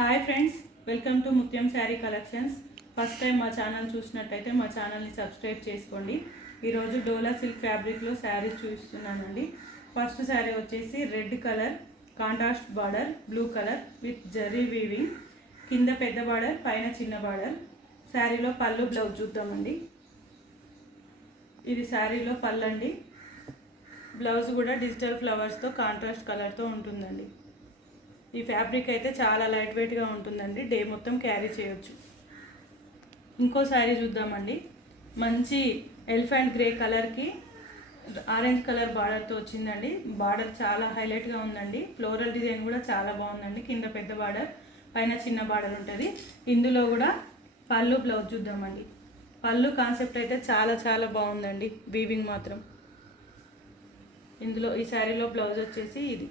Hi friends, welcome to ముత్యం sari collections. First time మా channel చూసినట్టయితే మా ఛానల్ని సబ్స్క్రైబ్ చేసుకోండి. ఈరోజు డోలా సిల్క్ ఫ్యాబ్రిక్లో శారీస్ చూపిస్తున్నానండి. ఫస్ట్ శారీ వచ్చేసి red colour contrast border, blue colour with zari weaving, కింద పెద్ద బార్డర్ పైన చిన్న బార్డర్. శారీలో పళ్ళు బ్లౌజ్ చూద్దామండి. ఇది శారీలో పళ్ళు అండి. బ్లౌజ్ కూడా డిజిటల్ ఫ్లవర్స్తో కాంట్రాస్ట్ కలర్తో ఉంటుందండి. ఈ ఫ్యాబ్రిక్ అయితే చాలా లైట్ వెయిట్గా ఉంటుందండి, డే మొత్తం క్యారీ చేయొచ్చు. ఇంకో శారీ చూద్దామండి. మంచి ఎలిఫెంట్ గ్రే కలర్కి ఆరెంజ్ కలర్ బార్డర్తో వచ్చిందండి. బార్డర్ చాలా హైలైట్గా ఉందండి. ఫ్లోరల్ డిజైన్ కూడా చాలా బాగుందండి. కింద పెద్ద బార్డర్ పైన చిన్న బార్డర్ ఉంటుంది. ఇందులో కూడా పళ్ళు బ్లౌజ్ చూద్దామండి. పళ్ళు కాన్సెప్ట్ అయితే చాలా చాలా బాగుందండి. వీవింగ్ మాత్రం ఇందులో ఈ శారీలో బ్లౌజ్ వచ్చేసి ఇది.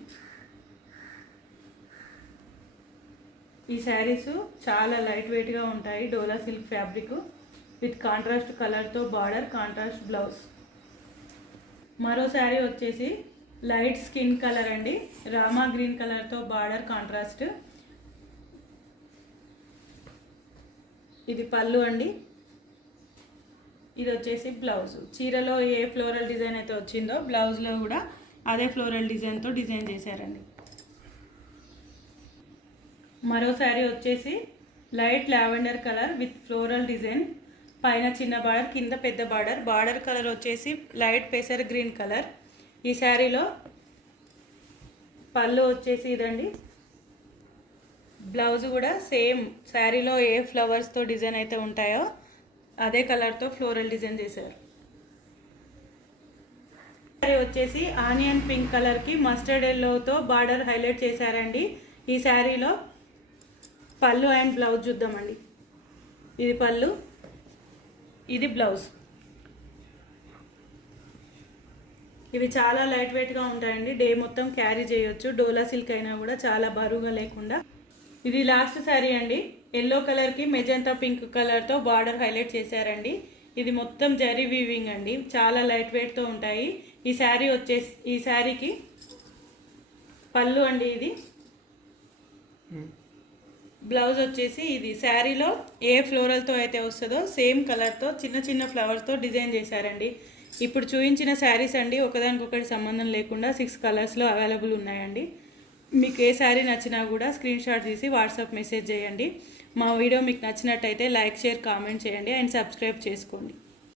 ఈ శారీస్ చాలా లైట్ వెయిట్గా ఉంటాయి. డోలా సిల్క్ ఫ్యాబ్రిక్ విత్ కాంట్రాస్ట్ కలర్తో బార్డర్, కాంట్రాస్ట్ బ్లౌజ్. మరో శారీ వచ్చేసి లైట్ స్కిన్ కలర్ అండి. రామా గ్రీన్ కలర్తో బార్డర్ కాంట్రాస్ట్. ఇది పళ్ళు అండి. ఇది వచ్చేసి బ్లౌజ్. చీరలో ఏ ఫ్లోరల్ డిజైన్ అయితే వచ్చిందో బ్లౌజ్లో కూడా అదే ఫ్లోరల్ డిజైన్తో డిజైన్ చేశారండి. మరో శారీ వచ్చేసి light lavender colour with floral design, పైన చిన్న బార్డర్ కింద పెద్ద బార్డర్. బార్డర్ కలర్ వచ్చేసి లైట్ పెసర్ గ్రీన్ కలర్. ఈ శారీలో పళ్ళు వచ్చేసి ఇదండి. బ్లౌజ్ కూడా సేమ్ శారీలో ఏ ఫ్లవర్స్తో డిజైన్ అయితే ఉంటాయో అదే కలర్తో ఫ్లోరల్ డిజైన్ చేశారు. శారీ వచ్చేసి ఆనియన్ పింక్ కలర్కి మస్టర్డ్ ఎల్లోతో బార్డర్ హైలైట్ చేశారండి. ఈ శారీలో పళ్ళు అండ్ బ్లౌజ్ చూద్దామండి. ఇది పళ్ళు, ఇది బ్లౌజ్. ఇవి చాలా లైట్ వెయిట్గా ఉంటాయండి, డే మొత్తం క్యారీ చేయొచ్చు. డోలా సిల్క్ అయినా కూడా చాలా బరువుగా లేకుండా. ఇది లాస్ట్ శారీ అండి. ఎల్లో కలర్కి మెజంతా పింక్ కలర్తో బార్డర్ హైలైట్ చేశారండి. ఇది మొత్తం జరీ వీవింగ్ అండి, చాలా లైట్ వెయిట్తో ఉంటాయి. ఈ శారీకి పళ్ళు అండి. ఇది బ్లౌజ్ వచ్చేసి ఇది. శారీలో ఏ ఫ్లోరల్తో అయితే వస్తుందో సేమ్ కలర్తో చిన్న చిన్న ఫ్లవర్స్తో డిజైన్ చేశారండి. ఇప్పుడు చూపించిన శారీస్ అండి ఒకదానికొకటి సంబంధం లేకుండా 6 కలర్స్లో అవైలబుల్ ఉన్నాయండి. మీకు ఏ శారీ నచ్చినా కూడా స్క్రీన్ షాట్ తీసి వాట్సాప్ మెసేజ్ చేయండి. మా వీడియో మీకు నచ్చినట్టయితే లైక్, షేర్, కామెంట్ చేయండి అండ్ సబ్స్క్రైబ్ చేసుకోండి.